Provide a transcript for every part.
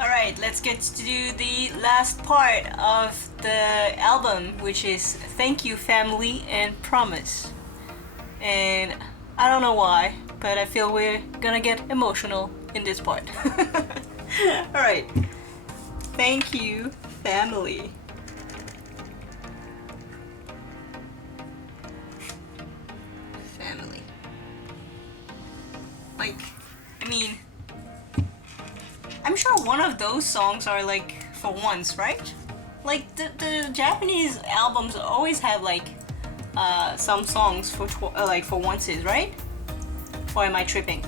Alright, let's get to do the last part of the album, which is Thank You Family and Promise. And I don't know why, but I feel we're gonna get emotional in this part. Alright, Thank You Family. Family. Like, I mean, I'm sure one of those songs are like for once, right? Like the Japanese albums always have like some songs for like for onces, right? Or am I tripping?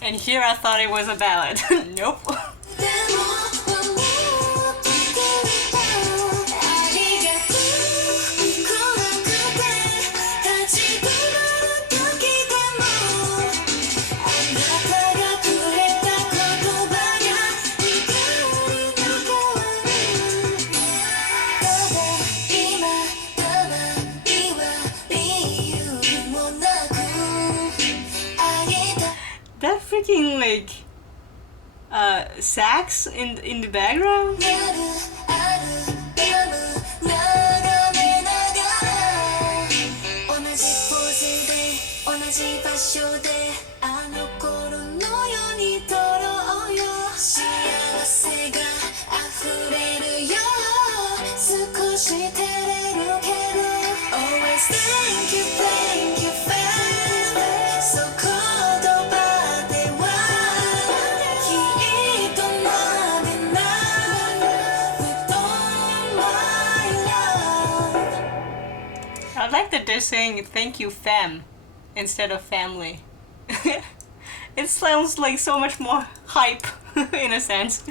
And here I thought it was a ballad. Nope. That freaking like sax in the background. I like that they're saying thank you fam instead of family. It sounds like so much more hype in a sense.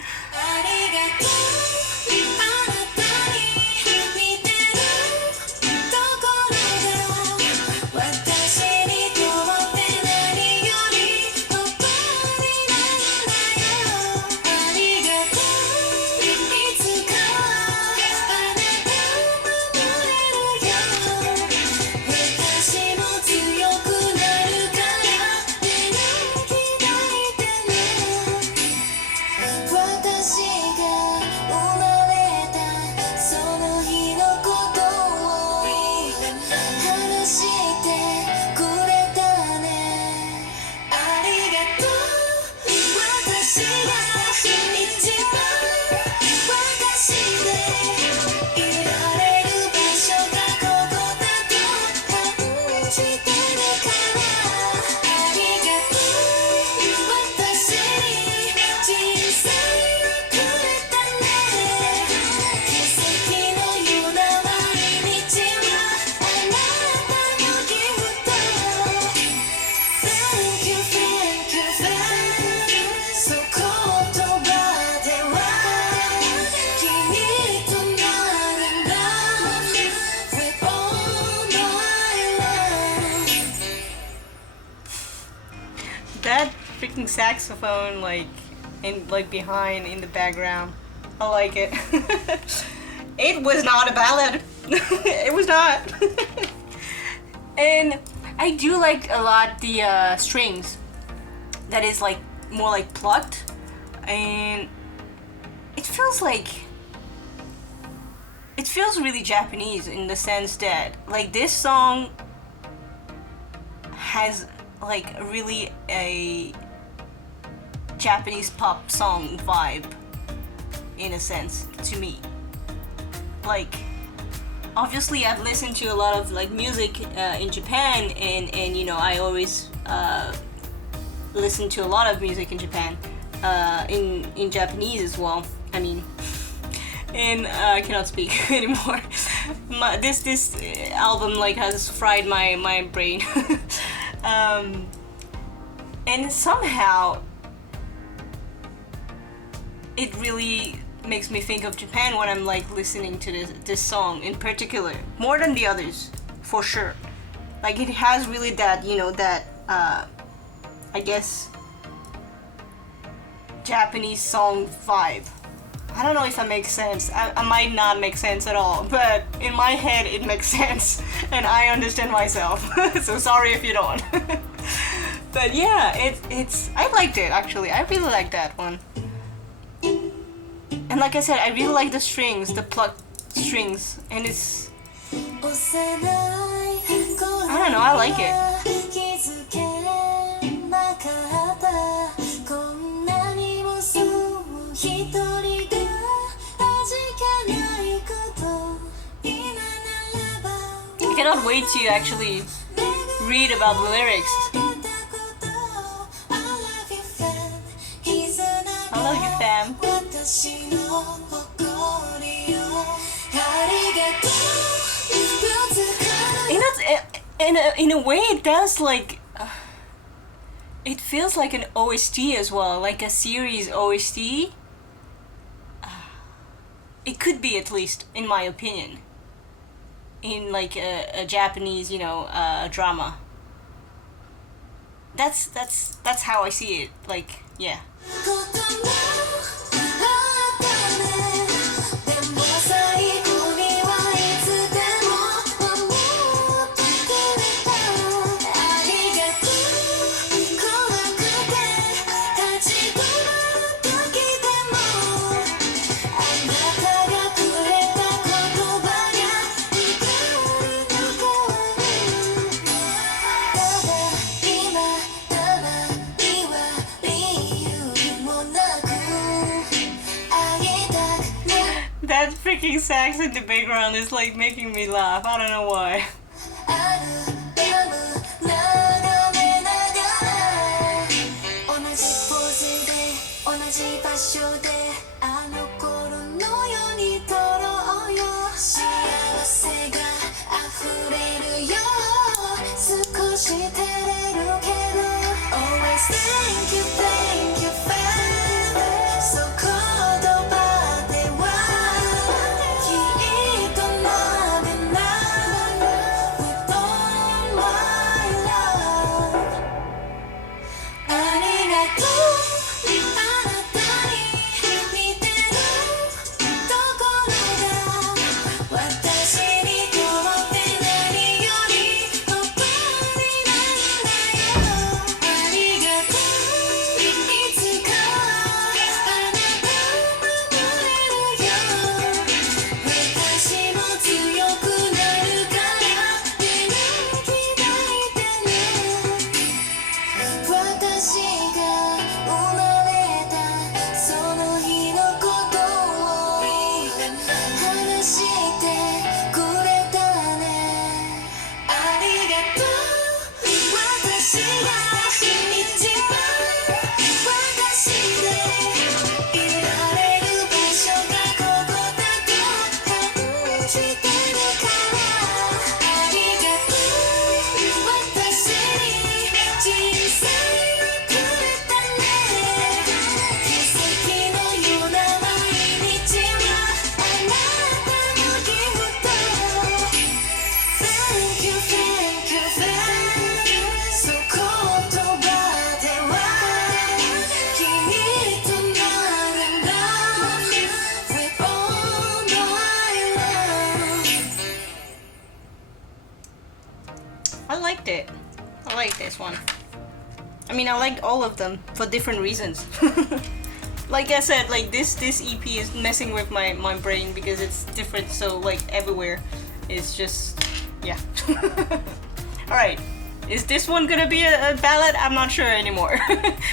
That freaking saxophone like behind in the background. I like it. It was not a ballad. It was not. And I do like a lot the strings that is like more like plucked, and it feels really Japanese in the sense that like this song has like really a Japanese pop song vibe in a sense to me. Like obviously I've listened to a lot of like music in Japan, and you know I always listen to a lot of music in Japan, in Japanese as well. I mean, and I cannot speak anymore. This album like has fried my brain, and somehow it really makes me think of Japan when I'm like listening to this song in particular, more than the others, for sure. Like it has really that, you know, that I guess Japanese song vibe. I don't know if that makes sense. I might not make sense at all, but in my head it makes sense, and I understand myself. So sorry if you don't. But yeah, it's I liked it actually. I really liked that one. And like I said, I really like the strings, the plucked strings, and it's, I don't know, I like it. I cannot wait to actually read about the lyrics. I love you, fam. You know, in a way, it does like. It feels like an OST as well, like a series OST. It could be, at least, in my opinion, in like a Japanese, you know, drama. That's how I see it. Like, yeah. That freaking sax in the background is like making me laugh. I don't know why. It. I like this one. I mean, I liked all of them for different reasons. Like I said, like this EP is messing with my brain because it's different, so like everywhere. It's just, yeah. Alright, is this one gonna be a ballad? I'm not sure anymore.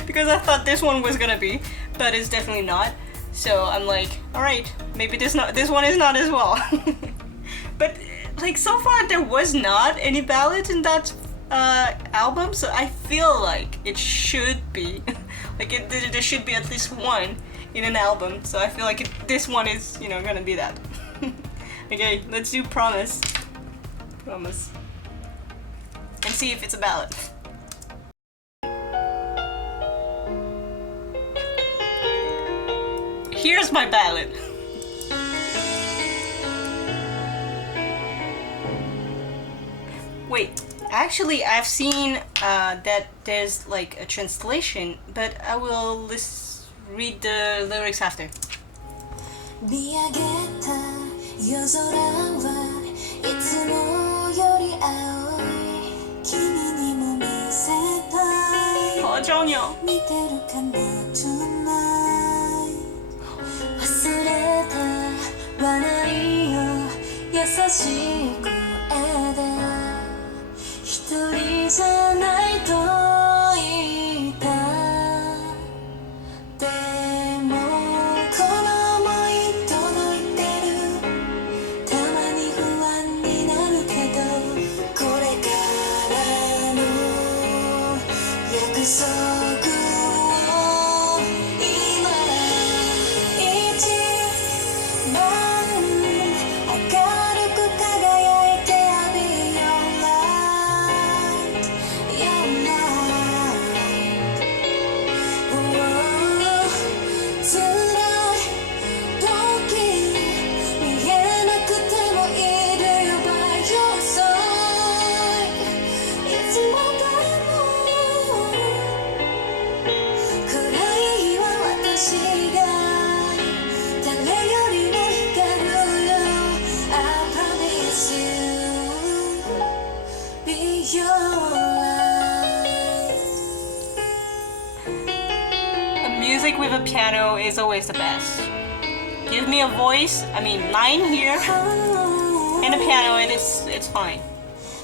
Because I thought this one was gonna be, but it's definitely not. So I'm like, alright, maybe this one is not as well. But like so far there was not any ballads in that album, so I feel like it should be like there should be at least one in an album. So I feel like this one is, you know, gonna be that. Okay, let's do Promise. Promise. And see if it's a ballad. Here's my ballad. Wait, actually I've seen that there's like a translation, but I will read the lyrics after. 見上げた夜空はいつもより青い君にも見せたい好重要。見てるかな tonight 忘れたわないよ優しい声で一人じゃないと言ったでもこの想い届いてるたまに不安になるけどこれからの約束を今一番明るく輝いて I'll be your light, your light 辛い時見えなくてもいるよ by your side いつまでも暗い日は私が誰よりも光るよ I promise you be your light Music with a piano is always the best. Give me a voice, I mean line here, and a piano, and it's fine.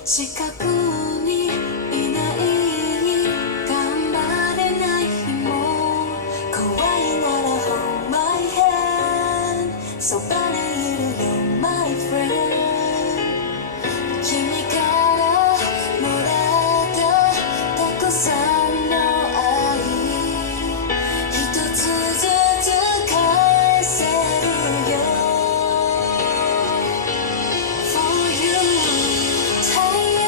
近くにいない頑張れない日も怖いなら Hold my hand そばにいるよ My friend 君からもらったたくさんの愛一つずつ返せるよ For you 太陽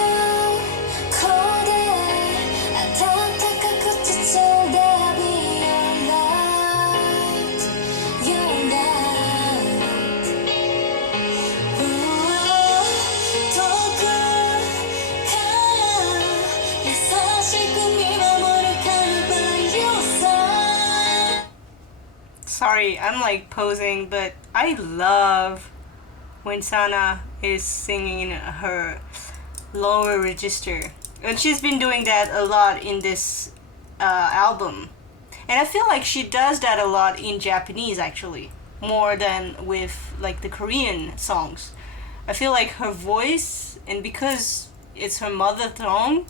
光で暖かく包んで I'll be your light, your light 遠くから優しく見守るから by your side Sorry, I'm like posing, but I love when Sana is singing her lower register. And she's been doing that a lot in this album. And I feel like she does that a lot in Japanese actually, more than with like the Korean songs. I feel like her voice, and because it's her mother tongue,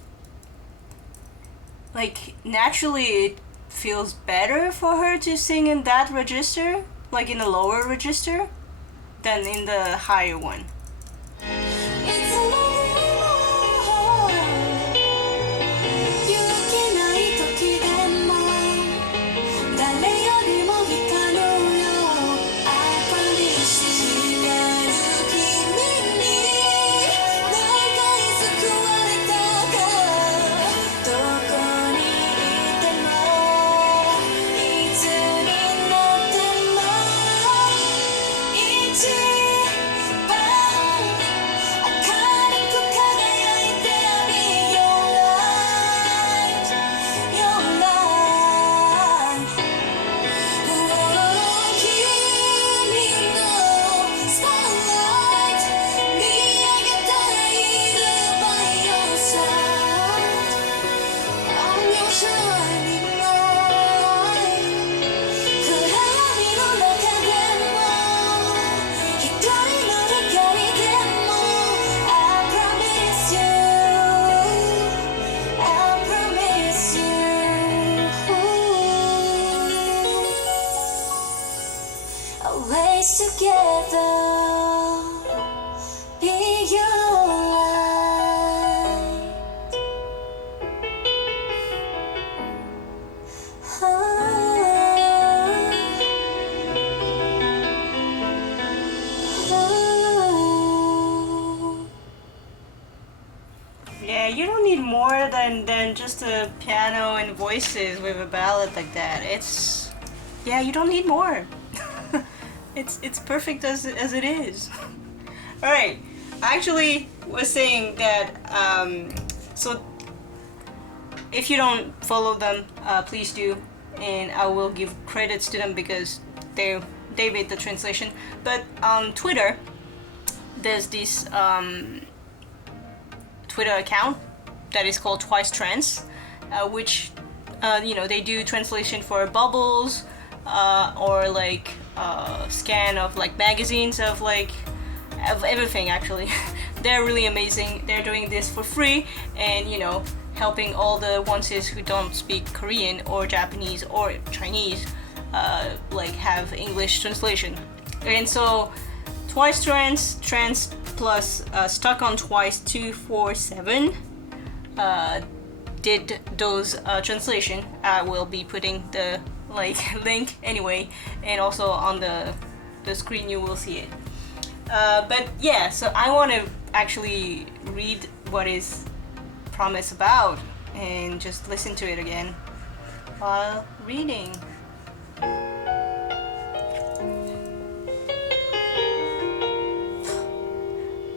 like naturally it feels better for her to sing in that register, like in the lower register, than in the higher one. いつまでも勇気ない時でも誰よりも光るよ I promise you 光る君に何回救われたかどこにいてもいつになっても一番 you don't need more than just a piano and voices with a ballad like that. Yeah, you don't need more. It's perfect as it is. All right, I actually was saying that so if you don't follow them, please do, and I will give credits to them because they made the translation. But on Twitter, there's this Twitter account that is called Twice Trans, which they do translation for bubbles or like scan of like magazines of everything actually. They're really amazing. They're doing this for free and helping all the oneses who don't speak Korean or Japanese or Chinese have English translation. And so Twice Trans plus Stuck on Twice 247 did those translation. I will be putting the link anyway, and also on the screen you will see it. But yeah, so I want to actually read what is Promise about and just listen to it again while reading.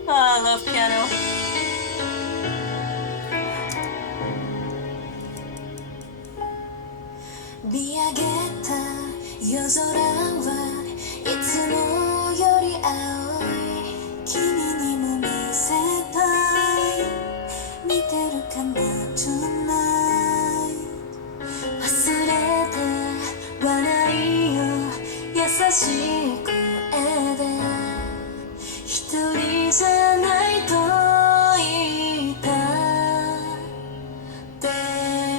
I love piano.見上げた夜空はいつもより青い君にも見せたい見てるかな tonight 忘れて笑いを優しい声で一人じゃないと言ったで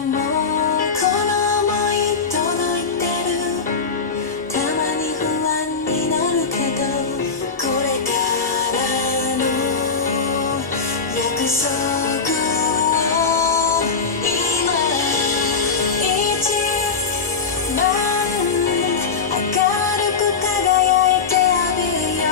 もこの想い届いてるたまに不安になるけどこれからの約束を今一番明るく輝いて浴びよう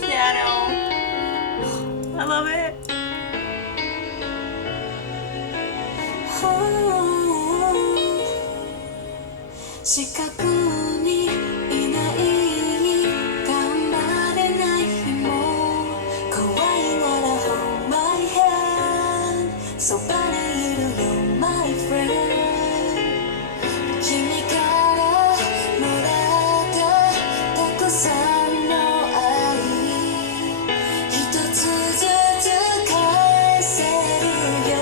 Piano. I love it.「近くにいない頑張れない日も怖いなら Hold my hand そばにいるよ My friend 君からもらったたくさんの愛一つずつ返せるよ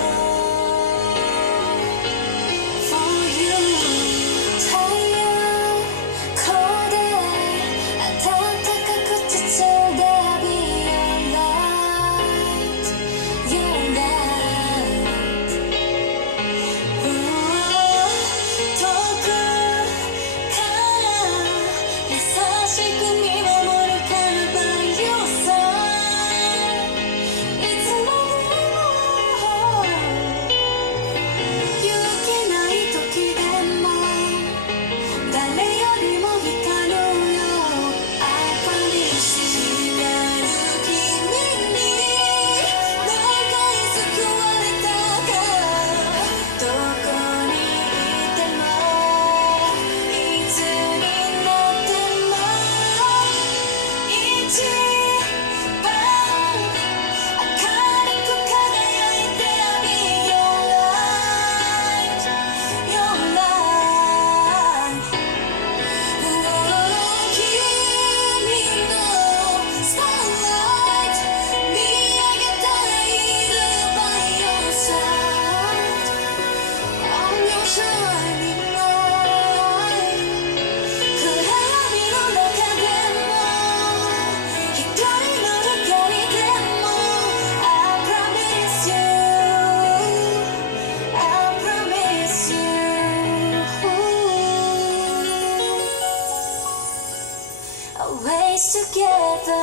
always together.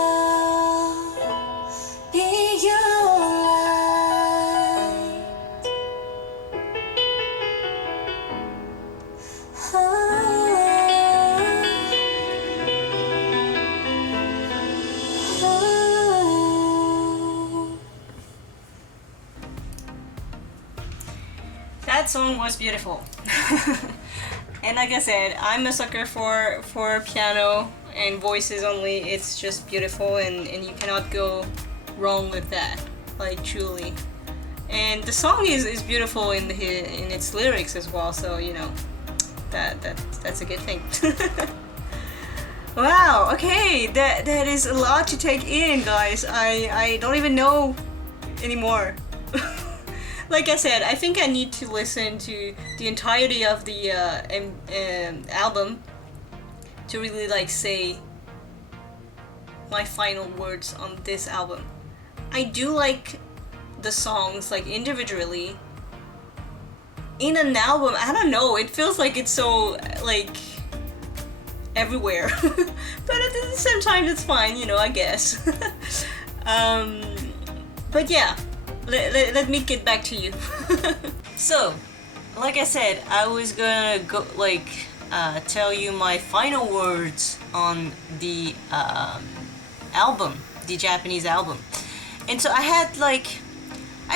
Be your light. That song was beautiful. And like I said, I'm a sucker for piano and voices only. It's just beautiful, and you cannot go wrong with that, like truly. And the song is beautiful in its lyrics as well, so you know that's a good thing. Wow, okay, that is a lot to take in, guys. I don't even know anymore. Like I said, I think I need to listen to the entirety of the album to really like say my final words on this album. I do like the songs like individually. In an album, I don't know, it feels like it's so like everywhere. But at the same time it's fine, you know, I guess. But yeah, let me get back to you. So, like I said, I was gonna go like tell you my final words on the album, the Japanese album. And so I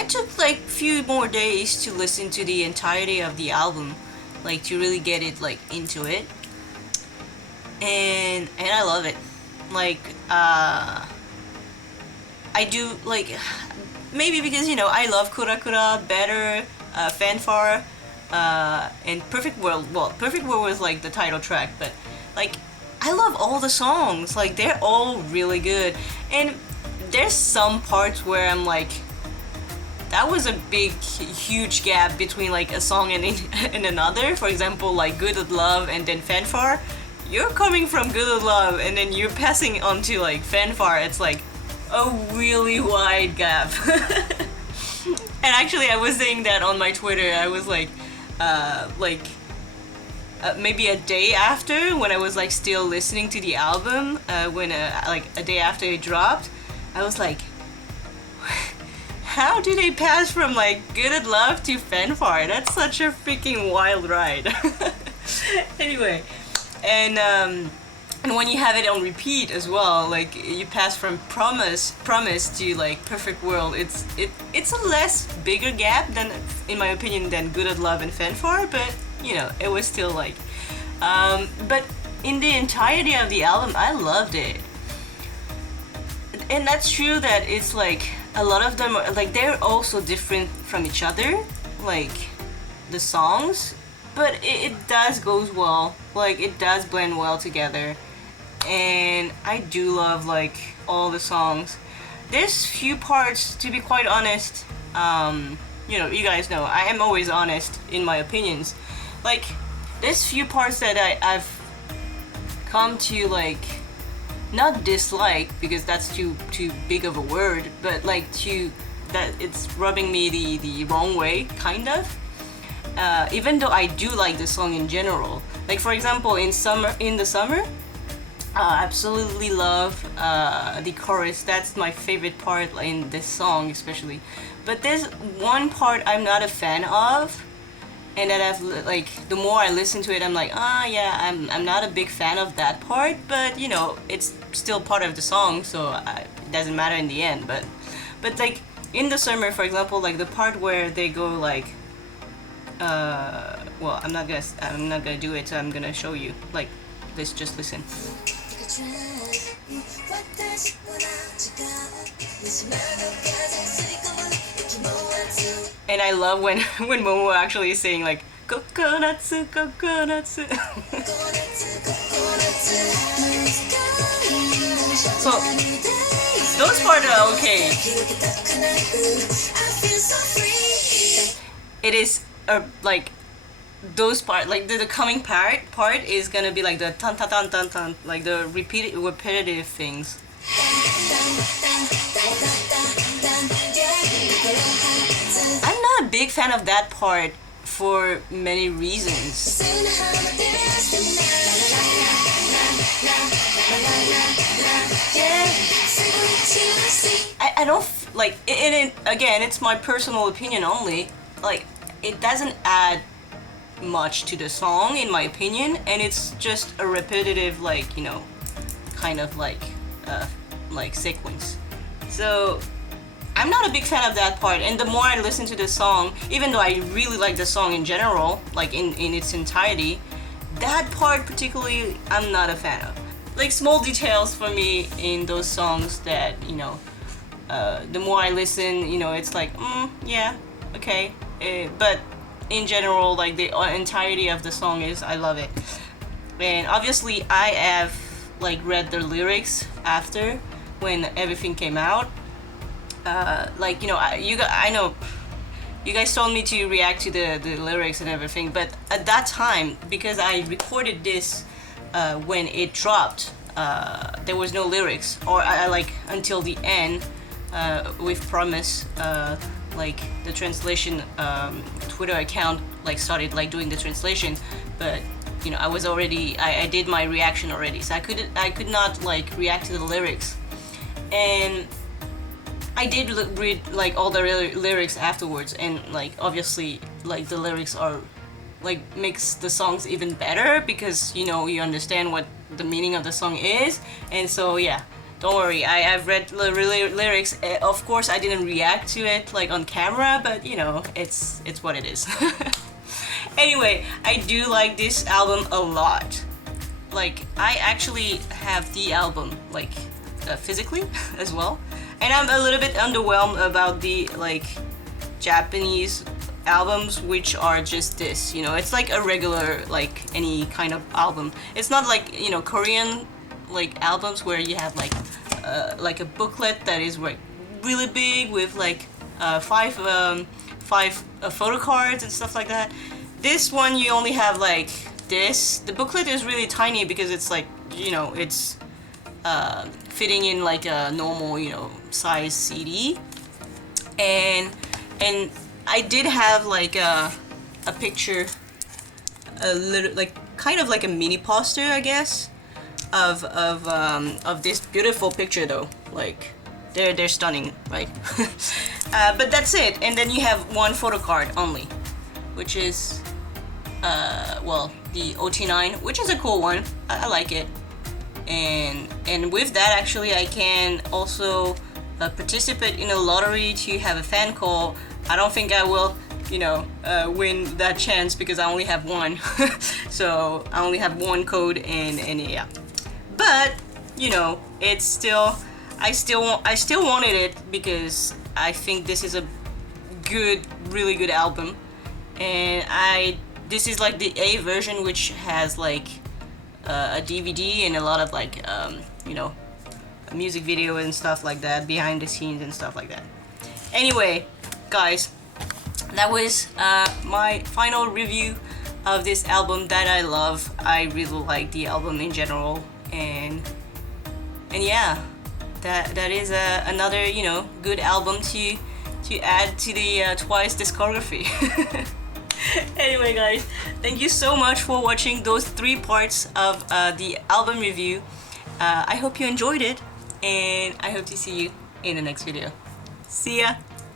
took like few more days to listen to the entirety of the album, like to really get it like into it. And I love it. Like I do like, maybe because, you know, I love Kura Kura better, Fanfare, and Perfect World. Well, Perfect World was like the title track, but like I love all the songs. Like they're all really good. And there's some parts where I'm like, that was a big, huge gap between like a song and another. For example, like Good at Love and then Fanfare. You're coming from Good at Love and then you're passing on to like Fanfare. It's like a really wide gap. And actually, I was saying that on my Twitter. I was like maybe a day after, when I was like still listening to the album, when like a day after it dropped, I was like, how do they pass from like Good at Love to Fanfare? That's such a freaking wild ride. Anyway, and when you have it on repeat as well, like you pass from Promise to like Perfect World, it's a less bigger gap than, in my opinion, than Good at Love and Fanfare, but you know, it was still like, but in the entirety of the album, I loved it. And that's true that it's like a lot of them are like, they're also different from each other, like the songs, but it does goes well, like it does blend well together. And I do love like all the songs. There's few parts, to be quite honest, you know, you guys know I am always honest in my opinions. Like there's few parts that I've come to like not dislike, because that's too big of a word, but like that it's rubbing me the wrong way, kind of. Even though I do like the song in general. Like for example, in the summer, absolutely love the chorus. That's my favorite part in this song especially. But there's one part I'm not a fan of, and that I've like, the more I listen to it, I'm like, yeah, I'm not a big fan of that part, but you know, it's still part of the song, so it doesn't matter in the end. But like in the summer, for example, like the part where they go like, well, I'm not gonna do it, so I'm gonna show you. Like, let's just listen. And I love when Momo actually is saying like kokonatsu, kokonatsu. So those parts are okay. It is like those part, like the coming part is gonna be like the tan tan tan tan tan, like the repetitive things. I'm not a big fan of that part for many reasons. I don't like it, again, it's my personal opinion only. Like, it doesn't add much to the song in my opinion, and it's just a repetitive, like, you know, kind of like sequence. So I'm not a big fan of that part, and the more I listen to the song, even though I really like the song in general, like in its entirety, that part particularly I'm not a fan of. Like, small details for me in those songs that, you know, the more I listen, you know, it's like, yeah, okay. But in general, like, the entirety of the song is, I love it. And obviously I have like read the lyrics after, when everything came out. Like, you know, I know you guys told me to react to the lyrics and everything, but at that time, because I recorded this when it dropped, there was no lyrics, or I like until the end with Promise, like the translation Twitter account like started like doing the translation, but you know, I did my reaction already, so I could not like react to the lyrics. And I did read like all the lyrics afterwards, and like obviously like the lyrics are like makes the songs even better, because you know, you understand what the meaning of the song is. And so yeah, don't worry, I've read the lyrics. Of course I didn't react to it like on camera, but you know, it's what it is. Anyway, I do like this album a lot. Like, I actually have the album like physically as well, and I'm a little bit underwhelmed about the like Japanese albums, which are just this, you know, it's like a regular like any kind of album. It's not like, you know, Korean like albums where you have like a booklet that is like really big with like five photo cards and stuff like that. This one you only have like this. The booklet is really tiny because it's like, you know, it's fitting in like a normal, you know, size CD. And I did have like a picture, a little like kind of like a mini poster, I guess, of this beautiful picture though. Like, they're stunning, right? But that's it. And then you have one photo card only, which is well, the OT9, which is a cool one. I like it. And with that, actually, I can also participate in a lottery to have a fan call. I don't think I will, you know, win that chance because I only have one. So I only have one code, and yeah. But you know, it's still, I still wanted it because I think this is a good, really good album, and this is like the A version, which has like a DVD and a lot of like you know, a music video and stuff like that, behind the scenes and stuff like that. Anyway, guys, that was my final review of this album that I love. I really like the album in general, and yeah, that is another, you know, good album to add to the Twice discography. Anyway, guys, thank you so much for watching those 3 parts of the album review. I hope you enjoyed it, and I hope to see you in the next video. See ya!